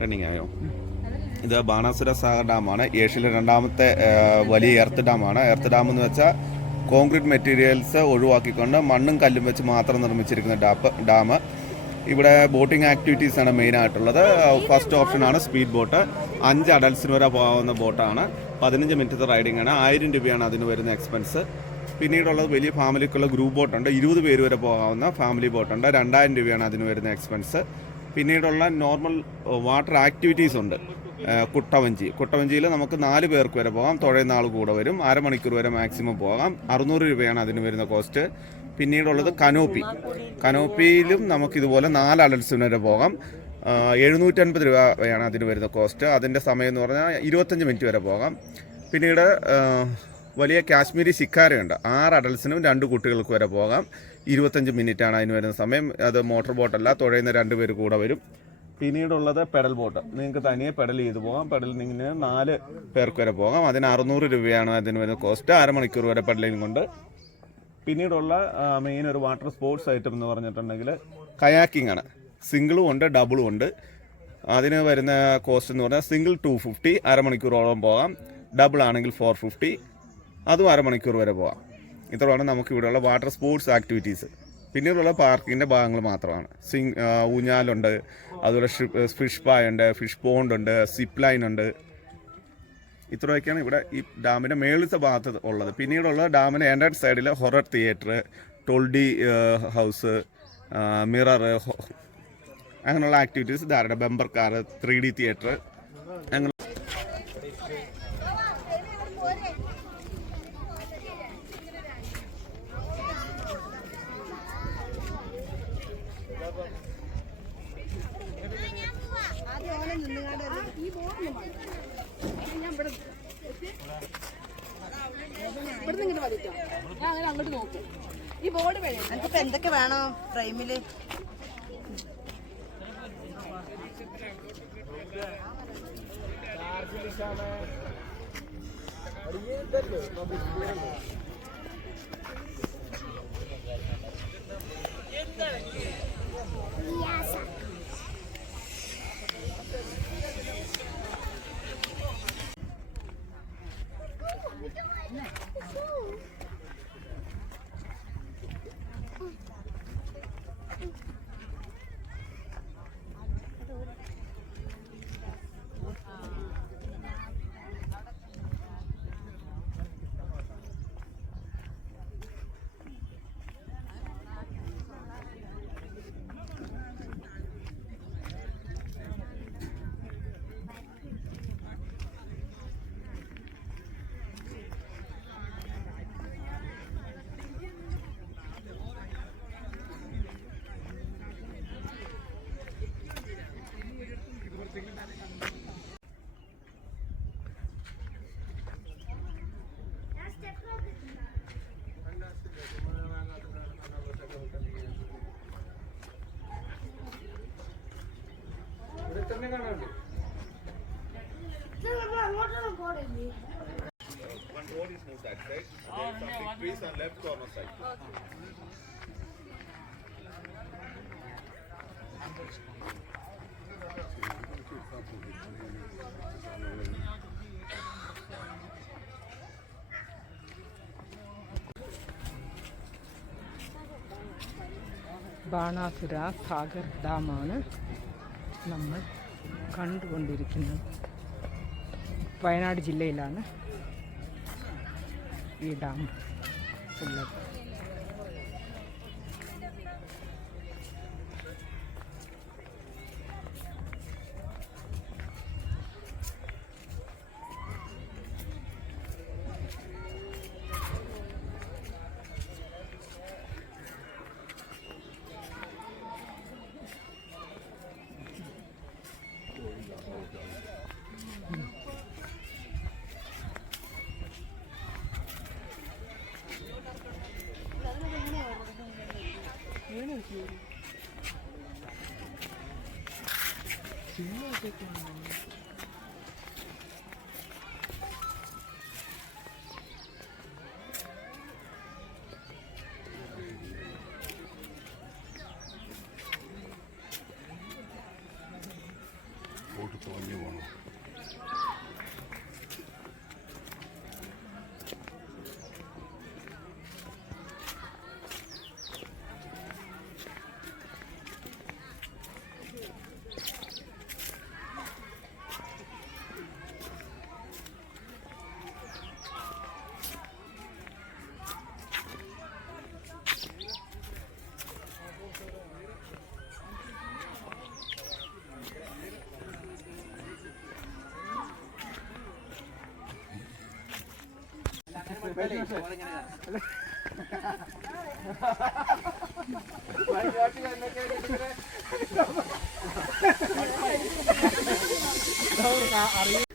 Running ആയോ? ഇത് ബാണാസുര സാഗർ ഡാമാണ്. ഏഷ്യയിലെ രണ്ടാമത്തെ വലിയ എർത്ത് ഡാമാണ്. എർത്ത് ഡാം എന്ന് വെച്ചാൽ കോൺക്രീറ്റ് മെറ്റീരിയൽസ് ഒഴിവാക്കിക്കൊണ്ട് മണ്ണും കല്ലും വെച്ച് മാത്രം നിർമ്മിച്ചിരിക്കുന്ന ഡാം. ഇവിടെ ബോട്ടിംഗ് ആക്ടിവിറ്റീസാണ് മെയിനായിട്ടുള്ളത്. ഫസ്റ്റ് ഓപ്ഷനാണ് സ്പീഡ് ബോട്ട്. 5 അഡൽട്സിന് വരെ പോകാവുന്ന ബോട്ടാണ്. 15 മിനിറ്റത്തെ റൈഡിംഗ് ആണ്. 1000 രൂപയാണ് അതിന് വരുന്ന എക്സ്പെൻസ്. പിന്നീടുള്ളത് വലിയ ഫാമിലിക്കുള്ള ഗ്രൂപ്പ് ബോട്ടുണ്ട്. 20 പേര് വരെ പോകാവുന്ന ഫാമിലി ബോട്ടുണ്ട്. 2000 രൂപയാണ് അതിന് വരുന്ന എക്സ്പെൻസ്. പിന്നീടുള്ള നോർമൽ വാട്ടർ ആക്ടിവിറ്റീസ് ഉണ്ട്. കുട്ടവഞ്ചിയിൽ നമുക്ക് 4 പേർക്ക് വരെ പോകാം. തുഴയുന്ന ആൾ കൂടെ വരും. അരമണിക്കൂർ വരെ മാക്സിമം പോകാം. 600 രൂപയാണ് അതിന് വരുന്ന കോസ്റ്റ്. പിന്നീടുള്ളത് കനോപ്പിയിലും നമുക്കിതുപോലെ 4 അഡൽട്സിന് വരെ പോകാം. 750 രൂപയാണ് അതിന് വരുന്ന കോസ്റ്റ്. അതിൻ്റെ സമയം എന്ന് പറഞ്ഞാൽ 25 മിനിറ്റ് വരെ പോകാം. പിന്നീട് വലിയ കാശ്മീരി ശിക്കാരയുണ്ട്. 6 അഡൽട്സിനും 2 കുട്ടികൾക്ക് വരെ പോകാം. 25 മിനിറ്റാണ് അതിന് വരുന്ന സമയം. അത് മോട്ടോർ ബോട്ടല്ല, തുഴയുന്ന 2 പേര് കൂടെ വരും. പിന്നീടുള്ളത് പെഡൽ ബോട്ട്. നിങ്ങൾക്ക് തനിയെ പെഡൽ ചെയ്ത് പോകാം. പെഡലിങ്ങിന് 4 പേർക്ക് വരെ പോകാം. അതിന് 600 രൂപയാണ് അതിന് വരുന്ന കോസ്റ്റ്. അരമണിക്കൂർ വരെ പെഡലിങ് കൊണ്ട്. പിന്നീടുള്ള മെയിൻ ഒരു വാട്ടർ സ്പോർട്സ് ഐറ്റം എന്ന് പറഞ്ഞിട്ടുണ്ടെങ്കിൽ കയാക്കിംഗ് ആണ്. സിംഗിളും ഉണ്ട്, ഡബിളും ഉണ്ട്. അതിന് വരുന്ന കോസ്റ്റ് എന്ന് പറഞ്ഞാൽ സിംഗിൾ 250, അരമണിക്കൂറോളം പോകാം. ഡബിൾ ആണെങ്കിൽ 450, അതും അരമണിക്കൂർ വരെ പോകാം. ഇത്രയാണ് നമുക്ക് ഇവിടെയുള്ള വാട്ടർ സ്പോർട്സ് ആക്ടിവിറ്റീസ്. പിന്നീടുള്ള പാർക്കിൻ്റെ ഭാഗങ്ങൾ മാത്രമാണ്. ഊഞ്ഞാലുണ്ട്, അതുപോലെ ഫിഷ് പായ ഉണ്ട്, ഫിഷ് പോണ്ട് ഉണ്ട്, സിപ്പ് ലൈൻ ഉണ്ട്. ഇത്രയൊക്കെയാണ് ഇവിടെ ഈ ഡാമിൻ്റെ മേളിലത്തെ ഭാഗത്ത് ഉള്ളത്. പിന്നീടുള്ള ഡാമിൻ്റെ എൻട്രൻസ് സൈഡിൽ ഹൊറർ തിയേറ്റർ, ടോൾഡി ഹൗസ്, മിറർ, അങ്ങനെയുള്ള ആക്ടിവിറ്റീസ് ധാരാളം. ബമ്പർ കാർ, 3D തിയേറ്റർ, അങ്ങനെ അങ്ങോട്ട് നോക്കും. ഈ ബോർഡ് വേണം. എനിക്കിപ്പോ എന്തൊക്കെ വേണോ ഫ്രെയിമില്? One board is moved that side. There is some big trees on left corner side. Banasura Sagar ഡാമാണ് നമ്മൾ കണ്ടുകൊണ്ടിരിക്കുന്നത്. വയനാട് ജില്ലയിലാണ് ഈ ഡാം ഉള്ളത്. അറിയ